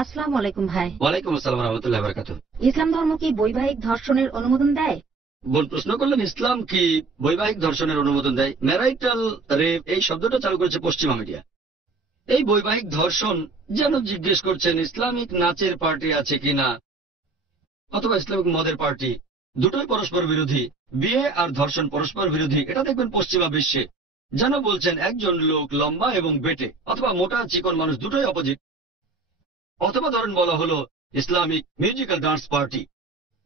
আসসালামু আলাইকুম ভাই। ওয়ালাইকুম আসসালাম রাহমাতুল্লাহি ওয়া বারাকাতুহু। ইসলাম ধর্ম কি বৈবাহিক ধর্ষণের অনুমোদন দেয়? বোন প্রশ্ন করলেন ইসলাম কি বৈবাহিক ধর্ষণের অনুমোদন দেয়। ম্যারাইটাল রেপ এই শব্দটা চালু করেছে পশ্চিমা মিডিয়া। এই বৈবাহিক ধর্ষণ যেন জিজ্ঞেস করছেন ইসলামিক নাচের পার্টি আছে কিনা অথবা ইসলামিক মদের পার্টি, দুটোই পরস্পর বিরোধী। বিয়ে আর ধর্ষণ পরস্পর বিরোধী, এটা দেখবেন পশ্চিমা বিশ্বে। যেন বলছেন একজন লোক লম্বা এবং বেটে অথবা মোটা চিকন মানুষ দুটোই অপোজিট। অথবা ধরেন বলা হলো Islamic musical dance party,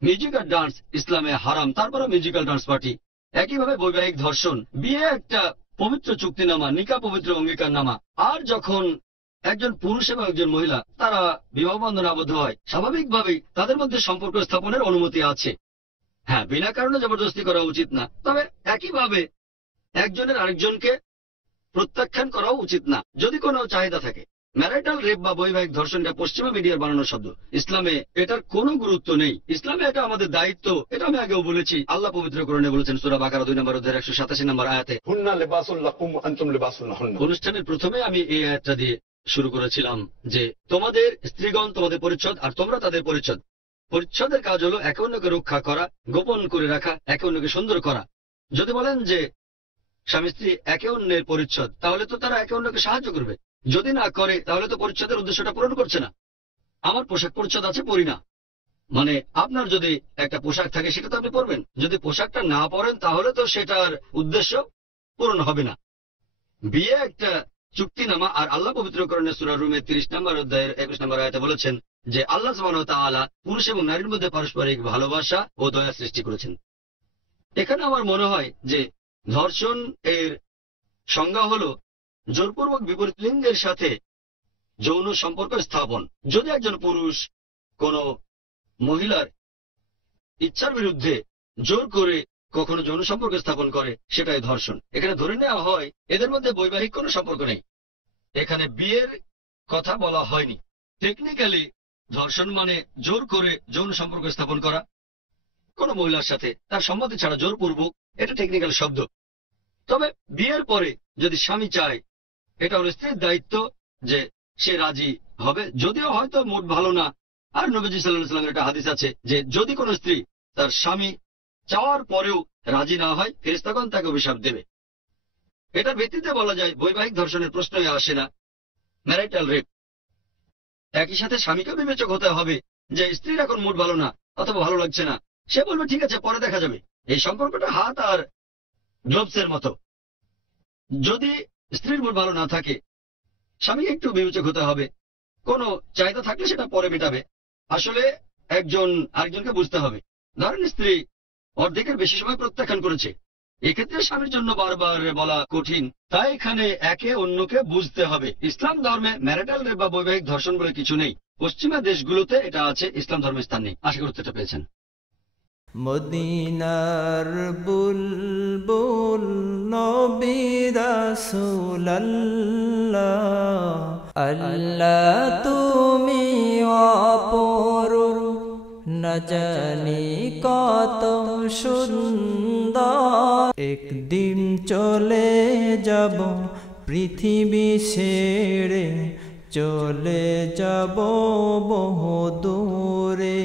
musical dance ইসলামে হারাম, তারপরে মিউজিক্যাল ডান্স পার্টি। একইভাবে বৈবাহিক ধর্ষণ, বিয়ে একটা পবিত্র চুক্তিনামা, নিকা পবিত্র অঙ্গীকারনামা। আর যখন একজন পুরুষ এবং একজন মহিলা তারা বিবাহ বন্ধনে আবদ্ধ হয়, স্বাভাবিকভাবেই তাদের মধ্যে সম্পর্ক স্থাপনের অনুমতি আছে। হ্যাঁ, বিনা কারণে জবরদস্তি করা উচিত না, তবে একইভাবে একজনের আরেকজনকে প্রত্যাখ্যান করাও উচিত না যদি কোনো চাহিদা থাকে। ম্যারিটাল রেপ বা বৈবাহিক ধর্ষণটা পশ্চিমা মিডিয়ার বানানো শব্দ। ইসলামে এটার কোনো গুরুত্ব নেই। ইসলামে এটা আমাদের দায়িত্ব, এটা আমি আগেও বলেছি। আল্লাহ পবিত্র কোরআনে বলেছেন সূরা বাকারা 2 নম্বর অধ্যায়ের 187 নম্বর আয়াতে, হুন্না লিবাসুল লাকুম ওয়া আনতুম লিবাসুল লাহুন্না। অনুষ্ঠানের প্রথমে আমি এই আয়াতটা দিয়ে শুরু করেছিলাম যে তোমাদের স্ত্রীগণ তোমাদের পরিচ্ছদ আর তোমরা তাদের পরিচ্ছদ। পরিচ্ছদের কাজ হলো একে অন্যকে রক্ষা করা, গোপন করে রাখা, একে অন্যকে সুন্দর করা। যদি বলেন যে স্বামী স্ত্রী একে অন্যের পরিচ্ছদ, তাহলে তো তারা একে অন্যকে সাহায্য করবে। যদি না করে তাহলে তো পরিচ্ছদের উদ্দেশ্যটা পূরণ করছে না। আমার পোশাক পরিচ্ছদ আছে, পরি না, মানে আপনার যদি একটা পোশাক থাকে সেটা তো আপনি পরবেন। যদি পোশাকটা না পরেন তাহলে তো সেটার উদ্দেশ্য পূরণ হবে না। বিয়ে একটা চুক্তিনামা, আর আল্লাহ পবিত্র কোরআনে সূরা রুমের 30 নম্বর অধ্যায়ের 21 নম্বর আয়াতে বলেছেন যে আল্লাহ সুবহানাহু ওয়া তাআলা পুরুষ এবং নারীর মধ্যে পারস্পরিক ভালোবাসা ও দয়া সৃষ্টি করেছেন। এখানে আমার মনে হয় যে ধর্ষণ এর সংজ্ঞা হলো জোরপূর্বক বিপরীত লিঙ্গের সাথে যৌন সম্পর্ক স্থাপন। যদি একজন পুরুষ কোন মহিলার ইচ্ছার বিরুদ্ধে জোর করে কখনো যৌন সম্পর্ক স্থাপন করে, সেটাই ধর্ষণ। এখানে ধরে নেওয়া হয় এদের মধ্যে বৈবাহিক কোনো সম্পর্ক নেই, এখানে বিয়ের কথা বলা হয়নি। টেকনিক্যালি ধর্ষণ মানে জোর করে যৌন সম্পর্ক স্থাপন করা কোনো মহিলার সাথে তার সম্মতি ছাড়া, জোরপূর্বক, এটা টেকনিক্যাল শব্দ। তবে বিয়ের পরে যদি স্বামী চায়, এটা হলো স্ত্রীর দায়িত্ব যে সে রাজি হবে, যদিও হয়তো মুড ভালো না। আর নবীজি সাল্লাল্লাহু আলাইহি ওয়াসাল্লামের একটা হাদিস আছে যে যদি কোনো স্ত্রী তার স্বামী চাওয়ার পরেও রাজি না হয়, ফেরেশতাগণ তাকে অভিশাপ দেবে। এটার ভিত্তিতে বলা যায় বৈবাহিক ধর্ষণের প্রশ্নই আসে না, ম্যারিটাল রেপ। একই সাথে স্বামীকে বিবেচক হতে হবে যে স্ত্রীর এখন মুড ভালো না অথবা ভালো লাগছে না, সে বলবে ঠিক আছে পরে দেখা যাবে। এই সম্পর্কটা হাত আর গ্লোভসের মতো। যদি স্ত্রীর মুড ভালো না থাকে, স্বামীকে একটু বিবেচক হতে হবে। কোনো চাহিদা থাকলে সেটা পরে মেটাবে। আসলে একজন আরেকজনকে বুঝতে হবে। ধরেন স্ত্রী অর্ধেকের বেশি সময় প্রত্যাখ্যান করেছে, এক্ষেত্রে স্বামীর জন্য বারবার বলা কঠিন। তাই এখানে একে অন্যকে বুঝতে হবে। ইসলাম ধর্মে ম্যারিটাল রেপ বা বৈবাহিক ধর্ষণ বলে কিছু নেই। পশ্চিমা দেশগুলোতে এটা আছে, ইসলাম ধর্মের স্থান নেই। আশা করি এটা পেয়েছেন। মদিনার বুলবুল নবী রাসূলুল্লাহ, আল্লাহ তুমি অপরূপ, না জানি কত সুন্দর। একদিন চলে যাব পৃথিবী ছেড়ে, চলে যাব বহু দূরে।